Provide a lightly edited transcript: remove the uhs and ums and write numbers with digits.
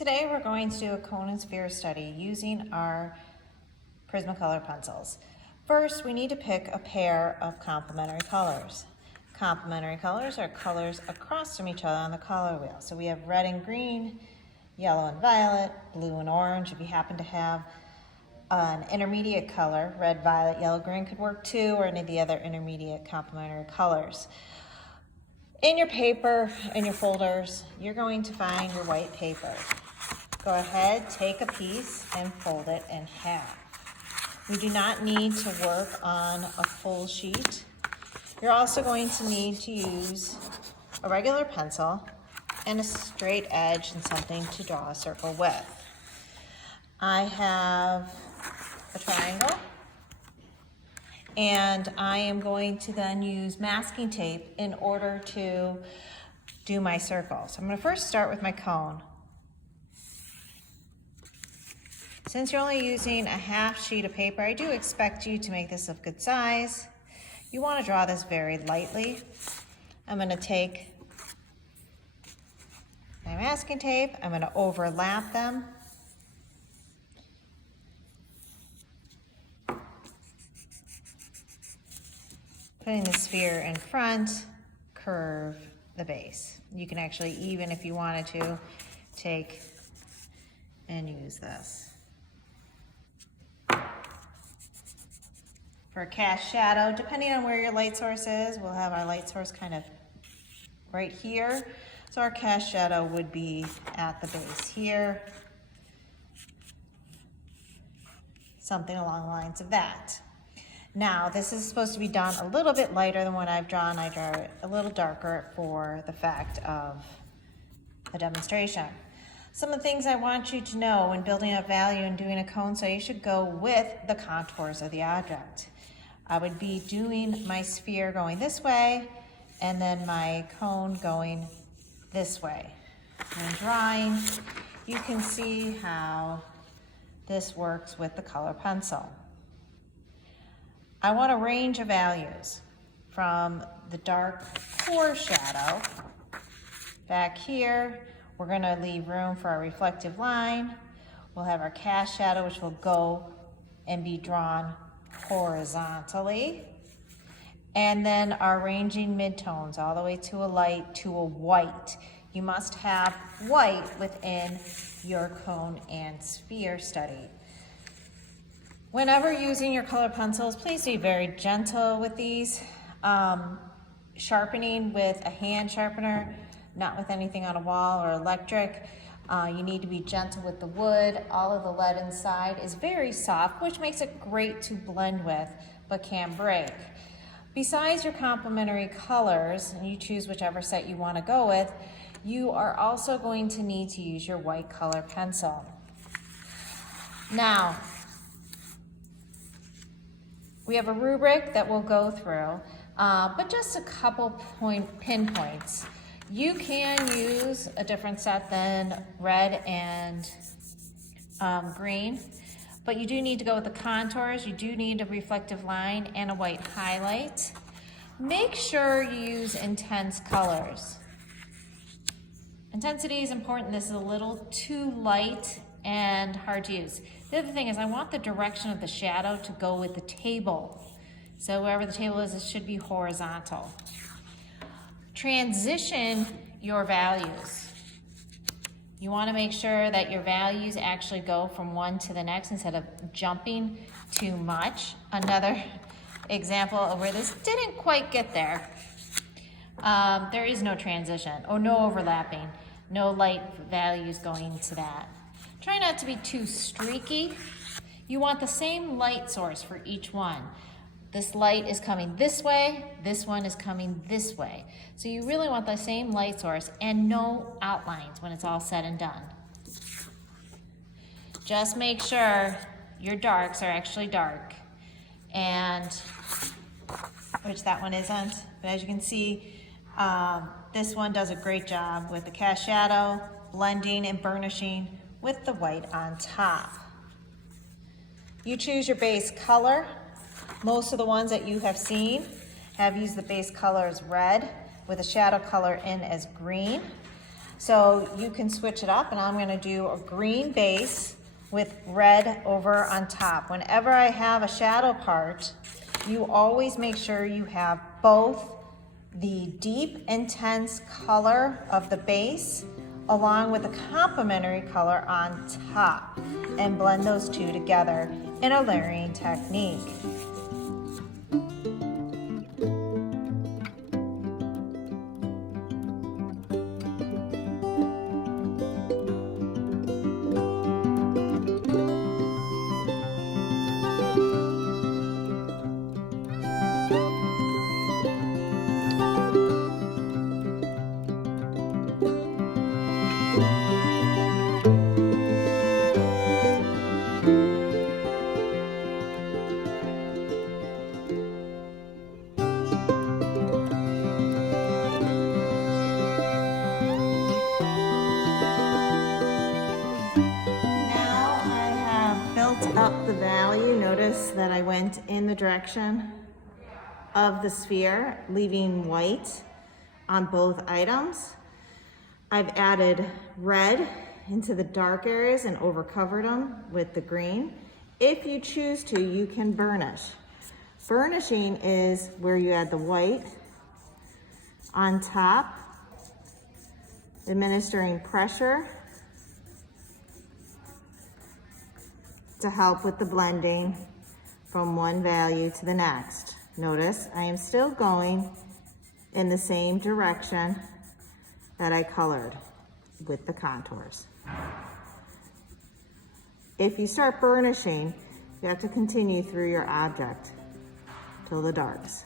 Today we're going to do a cone and sphere study using our Prismacolor pencils. First, we need to pick a pair of complementary colors. Complementary colors are colors across from each other on the color wheel. So we have red and green, yellow and violet, blue and orange. If you happen to have an intermediate color, red, violet, yellow, green could work too, or any of the other intermediate complementary colors. In your paper, in your folders, you're going to find your white paper. Go ahead, take a piece and fold it in half. We do not need to work on a full sheet. You're also going to need to use a regular pencil and a straight edge and something to draw a circle with. I have a triangle, and I am going to then use masking tape in order to do my circle. So I'm going to first start with my cone. Since you're only using a half sheet of paper, I do expect you to make this of good size. You want to draw this very lightly. I'm going to take my masking tape, I'm going to overlap them. Putting the sphere in front, curve the base. You can actually, even if you wanted to, take and use this. For a cast shadow, depending on where your light source is, we'll have our light source kind of right here. So our cast shadow would be at the base here. Something along the lines of that. Now, this is supposed to be done a little bit lighter than what I've drawn. I draw it a little darker for the fact of the demonstration. Some of the things I want you to know when building up value and doing a cone, so you should go with the contours of the object. I would be doing my sphere going this way and then my cone going this way. When drawing, you can see how this works with the color pencil. I want a range of values from the dark core shadow. Back here, we're going to leave room for our reflective line. We'll have our cast shadow, which will go and be drawn horizontally. And then our ranging midtones all the way to a light to a white. You must have white within your cone and sphere study. Whenever using your color pencils, please be very gentle with these. Sharpening with a hand sharpener, not with anything on a wall or electric. You need to be gentle with the wood. All of the lead inside is very soft, which makes it great to blend with, but can break. Besides your complementary colors, and you choose whichever set you want to go with, you are also going to need to use your white color pencil. Now, we have a rubric that we'll go through, but just a couple pinpoints. You can use a different set than red and green, but you do need to go with the contours. You do need a reflective line and a white highlight. Make sure you use intense colors. Intensity is important. This is a little too light and hard to use. The other thing is I want the direction of the shadow to go with the table. So wherever the table is, it should be horizontal. Transition your values. You want to make sure that your values actually go from one to the next instead of jumping too much. Another example of where this didn't quite get there. There is no transition or no overlapping, no light values going to that. Try not to be too streaky. You want the same light source for each one. This light is coming this way, this one is coming this way. So you really want the same light source and no outlines when it's all said and done. Just make sure your darks are actually dark, and which that one isn't. But as you can see, this one does a great job with the cast shadow, blending and burnishing with the white on top. You choose your base color. Most of the ones that you have seen have used the base color as red with a shadow color in as green. So you can switch it up, and I'm gonna do a green base with red over on top. Whenever I have a shadow part, you always make sure you have both the deep, intense color of the base along with a complementary color on top, and blend those two together in a layering technique. Up the value, notice that I went in the direction of the sphere, leaving white on both items. I've added red into the dark areas and overcovered them with the green. If you choose to, you can burnish. Burnishing is where you add the white on top, administering pressure to help with the blending from one value to the next. Notice I am still going in the same direction that I colored with the contours. If you start burnishing, you have to continue through your object till the darks.